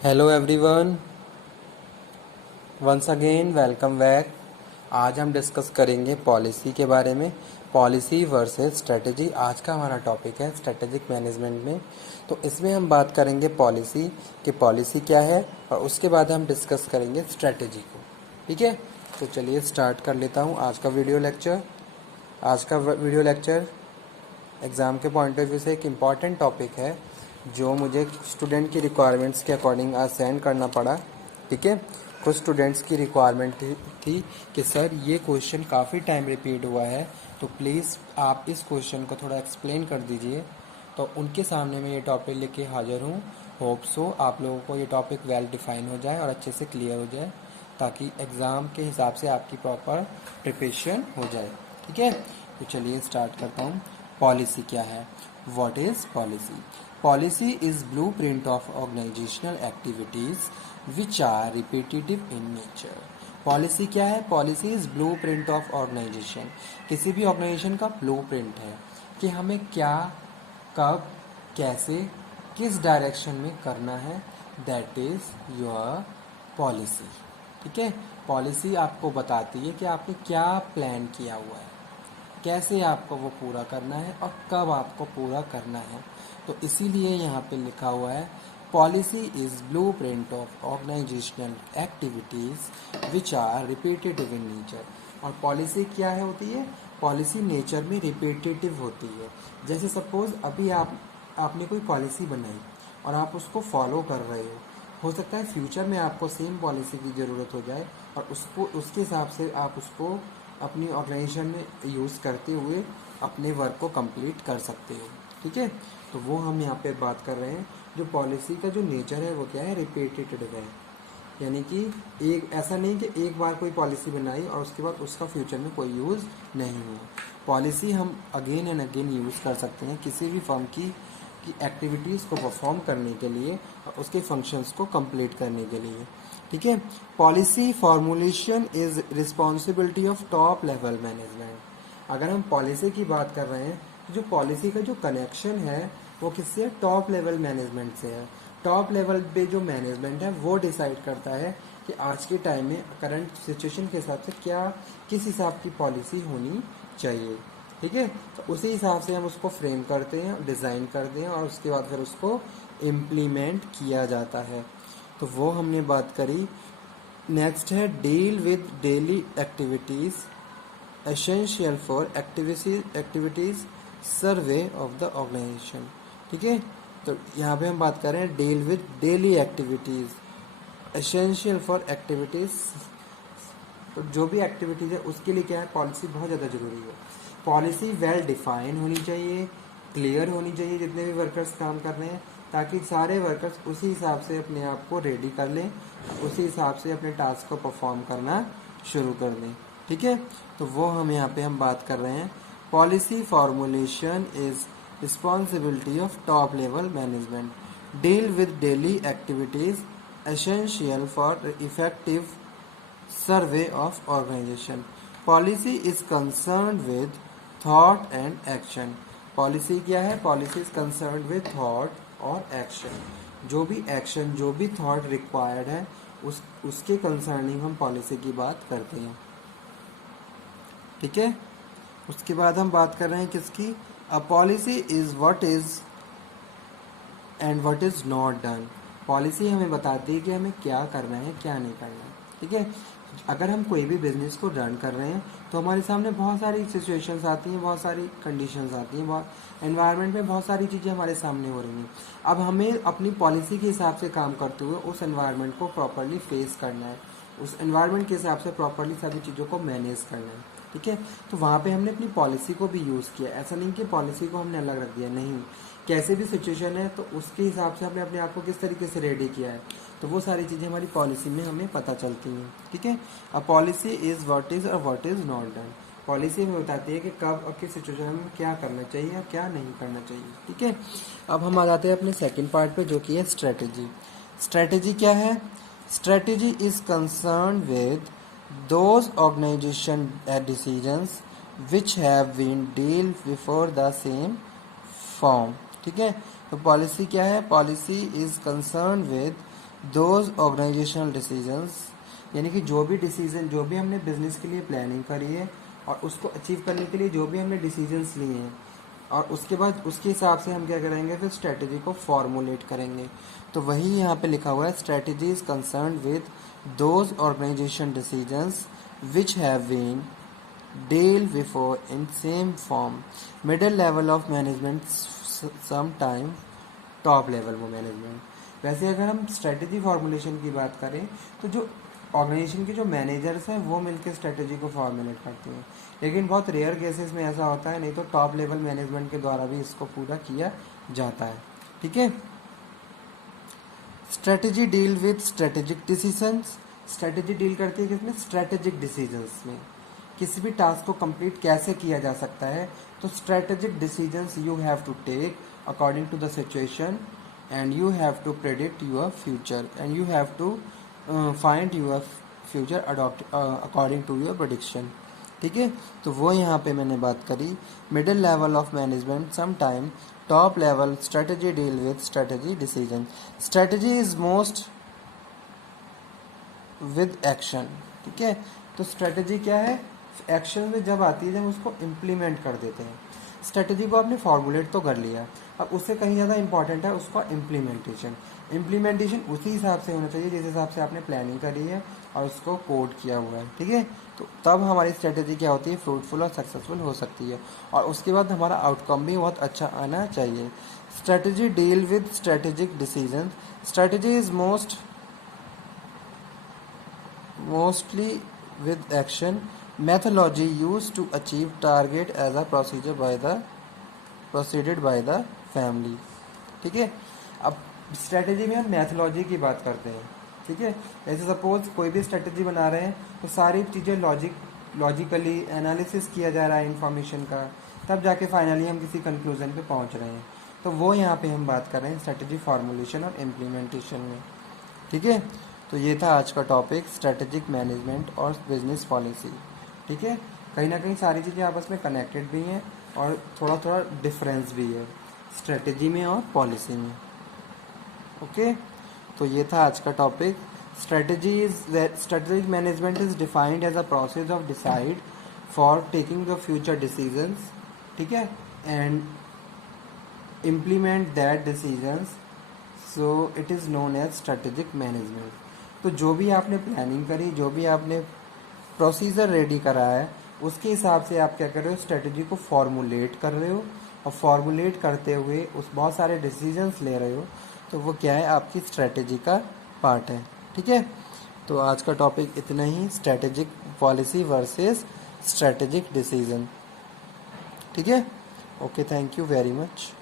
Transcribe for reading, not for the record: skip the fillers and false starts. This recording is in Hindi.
Hello everyone, once again welcome back. आज हम डिस्कस करेंगे पॉलिसी के बारे में। पॉलिसी वर्सेस स्ट्रेटजी आज का हमारा टॉपिक है स्ट्रेटेजिक मैनेजमेंट में। तो इसमें हम बात करेंगे पॉलिसी कि पॉलिसी क्या है और उसके बाद हम डिस्कस करेंगे स्ट्रेटजी को। ठीक है, तो चलिए स्टार्ट कर लेता हूँ आज का वीडियो लेक्चर। आज का वीडियो लेक्चर एग्ज़ाम के पॉइंट ऑफ व्यू से एक इम्पॉर्टेंट टॉपिक है जो मुझे स्टूडेंट की रिक्वायरमेंट्स के अकॉर्डिंग आज सेंड करना पड़ा। ठीक है, कुछ स्टूडेंट्स की रिक्वायरमेंट थी कि सर ये क्वेश्चन काफ़ी टाइम रिपीट हुआ है, तो प्लीज़ आप इस क्वेश्चन को थोड़ा एक्सप्लेन कर दीजिए। तो उनके सामने मैं ये टॉपिक लेके हाजिर हूँ। होप सो आप लोगों को ये टॉपिक वेल डिफाइन हो जाए और अच्छे से क्लियर हो जाए, ताकि एग्ज़ाम के हिसाब से आपकी प्रॉपर प्रिपरेशन हो जाए। ठीक है, तो चलिए स्टार्ट करता हूँ। पॉलिसी क्या है? What is policy? Policy is blueprint of organisational activities which are repetitive in nature. Policy क्या है? Policy is blueprint of organisation. किसी भी ऑर्गेनाइजेशन का ब्लूप्रिंट है कि हमें क्या, कब, कैसे, किस डायरेक्शन में करना है। That is your policy. ठीक है, पॉलिसी आपको बताती है कि आपने क्या प्लान किया हुआ है, कैसे आपको वो पूरा करना है और कब आपको पूरा करना है। तो इसीलिए यहाँ पे लिखा हुआ है policy is blueprint of organisational activities which are repetitive in nature. और पॉलिसी क्या है होती है? पॉलिसी नेचर में रिपीटेटिव होती है। जैसे सपोज़ अभी आपने कोई पॉलिसी बनाई और आप उसको फॉलो कर रहे हो सकता है फ्यूचर में आपको सेम पॉलिसी की ज़रूरत हो जाए और उसके हिसाब से आप उसको अपनी ऑर्गेनाइजेशन में यूज़ करते हुए अपने वर्क को कंप्लीट कर सकते हो। ठीक है, तो वो हम यहाँ पे बात कर रहे हैं। जो पॉलिसी का जो नेचर है वो क्या है? रिपीटेटिव है। यानी कि एक ऐसा नहीं कि एक बार कोई पॉलिसी बनाई और उसके बाद उसका फ्यूचर में कोई यूज़ नहीं हुआ। पॉलिसी हम अगेन एंड अगेन यूज़ कर सकते हैं किसी भी फर्म की एक्टिविटीज़ को परफॉर्म करने के लिए और उसके फंक्शंस को कंप्लीट करने के लिए। ठीक है, policy formulation is responsibility of top level management. अगर हम पॉलिसी की बात कर रहे हैं तो जो पॉलिसी का जो कनेक्शन है वो किससे? टॉप लेवल मैनेजमेंट से है। टॉप लेवल पे जो मैनेजमेंट है वो डिसाइड करता है कि आज के टाइम में करंट सिचुएशन के हिसाब से क्या, किस हिसाब की पॉलिसी होनी चाहिए। ठीक है, तो उसी हिसाब से हम उसको फ्रेम करते हैं, डिज़ाइन करते हैं और उसके बाद फिर उसको इम्प्लीमेंट किया जाता है। तो वो हमने बात करी। नेक्स्ट है deal with daily activities essential for activities survey of the organisation. ठीक है, तो यहाँ पे हम बात कर रहे हैं deal with daily activities essential for activities. तो जो भी एक्टिविटीज़ है उसके लिए क्या है? पॉलिसी बहुत ज़्यादा ज़रूरी है। पॉलिसी वेल डिफाइन होनी चाहिए, क्लियर होनी चाहिए जितने भी वर्कर्स काम कर रहे हैं, ताकि सारे वर्कर्स उसी हिसाब से अपने आप को रेडी कर लें, उसी हिसाब से अपने टास्क को परफॉर्म करना शुरू कर दें। ठीक है, तो वो हम बात कर रहे हैं। Policy formulation is responsibility of top level management. Deal with daily activities essential for effective survey of organization. Policy is concerned with thought and action. Policy क्या है? Policy is concerned with thought और action. जो भी action, जो भी thought required है उसके concerning हम policy की बात करते हैं। ठीक है, उसके बाद हम बात कर रहे हैं किसकी? A policy is what is and what is not done. Policy हमें बताती है कि हमें क्या करना है, क्या नहीं करना है। ठीक है, अगर हम कोई भी बिजनेस को रन कर रहे हैं तो हमारे सामने बहुत सारी सिचुएशंस आती हैं, बहुत सारी कंडीशंस आती हैं, बहुत एनवायरनमेंट में बहुत सारी चीज़ें हमारे सामने हो रही हैं। अब हमें अपनी पॉलिसी के हिसाब से काम करते हुए उस एनवायरनमेंट को प्रॉपरली फेस करना है, उस एनवायरनमेंट के हिसाब से प्रॉपरली सभी चीज़ों को मैनेज करना है। ठीक है, तो वहाँ पे हमने अपनी पॉलिसी को भी यूज़ किया। ऐसा नहीं कि पॉलिसी को हमने अलग रख दिया, नहीं, कैसे भी सिचुएशन है तो उसके हिसाब से हमने अपने आप को किस तरीके से रेडी किया है, तो वो सारी चीज़ें हमारी पॉलिसी में हमें पता चलती हैं। ठीक है, a policy is what is or what is not done. Policy हमें बताती है कि कब और किस सिचुएशन में क्या करना चाहिए और क्या नहीं करना चाहिए। ठीक है, अब हम आ जाते हैं अपने सेकंड पार्ट पे जो कि है स्ट्रेटजी। स्ट्रेटजी क्या है? Strategy is concern with those organisation decisions which have been deal before the same form. ठीक है, तो पॉलिसी क्या है? Policy is concern with those organisational decisions, यानी कि जो भी डिसीजन, जो भी हमने बिजनेस के लिए प्लानिंग करी है और उसको अचीव करने के लिए जो भी हमने डिसीजंस लिए हैं, और उसके बाद उसके हिसाब से हम क्या करेंगे, फिर स्ट्रेटजी को फॉर्मुलेट करेंगे। तो वही यहाँ पे लिखा हुआ है, strategy is concern with those organisation decisions which have been deal before in same form, middle level of management, sometime top level of management। वैसे अगर हम स्ट्रेटजी फॉर्मुलेशन की बात करें तो जो ऑर्गेनाइजेशन के जो मैनेजर्स हैं वो मिलकर स्ट्रेटजी को फॉर्मुलेट करते हैं, लेकिन बहुत रेयर केसेस में ऐसा होता है, नहीं तो टॉप लेवल मैनेजमेंट के द्वारा भी इसको पूरा किया जाता है। ठीक है। Strategy deal with strategic decisions, strategy deal करती है किसमें, स्ट्रेटेजिक डिसीजंस में। किसी भी टास्क को कंप्लीट कैसे किया जा सकता है, तो strategic decisions you have to take according to the situation and you have to predict your future and you have to find your future adopt according to your prediction. ठीक है। तो वो यहाँ पे मैंने बात करी, middle level of management some time top level strategy deal with strategy decision. Strategy is most with action. ठीक है। तो स्ट्रेटजी क्या है, एक्शन में जब आती है, जब उसको इम्प्लीमेंट कर देते हैं। स्ट्रेटजी को आपने फॉर्मुलेट तो कर लिया, अब उससे कहीं ज़्यादा इंपॉर्टेंट है उसका इम्प्लीमेंटेशन। इम्प्लीमेंटेशन उसी हिसाब से होना चाहिए जिस हिसाब से आपने प्लानिंग करी है और उसको कोड किया हुआ है। ठीक है। तो तब हमारी स्ट्रेटजी क्या होती है, फ्रूटफुल और सक्सेसफुल हो सकती है, और उसके बाद हमारा आउटकम भी बहुत अच्छा आना चाहिए। Strategy deal with strategic decision. Strategy is mostly with action methodology used to achieve target as a procedure by the proceeded by the family। ठीक है। अब स्ट्रेटजी में हम मैथोलॉजी की बात करते हैं। ठीक है। जैसे सपोज कोई भी स्ट्रेटजी बना रहे हैं तो सारी चीज़ें लॉजिकली एनालिसिस किया जा रहा है इंफॉर्मेशन का, तब जाके फाइनली हम किसी कंक्लूजन पे पहुंच रहे हैं। तो वो यहाँ पे हम बात कर रहे हैं स्ट्रेटजी फॉर्मुलेशन और इम्प्लीमेंटेशन में। ठीक है। तो ये था आज का टॉपिक, स्ट्रेटेजिक मैनेजमेंट और बिजनेस पॉलिसी। ठीक है। कहीं ना कहीं सारी चीज़ें आपस में कनेक्टेड भी हैं और थोड़ा थोड़ा डिफरेंस भी है स्ट्रेटजी में और पॉलिसी में। ओके। तो ये था आज का topic. Strategic management is defined as a process of decide for taking the future decisions. ठीक है। And implement that decisions, so it is known as strategic management. तो जो भी आपने प्लानिंग करी, जो भी आपने प्रोसीजर रेडी करा है, उसके हिसाब से आप क्या कर रहे हो, स्ट्रेटजी को फॉर्मुलेट कर रहे हो, और फॉर्मुलेट करते हुए उस बहुत सारे डिसीजंस ले रहे हो, तो वो क्या है, आपकी स्ट्रेटजी का पार्ट है। ठीक है। तो आज का टॉपिक इतना ही, strategic policy versus strategic decision. ठीक है। Okay, thank you very much.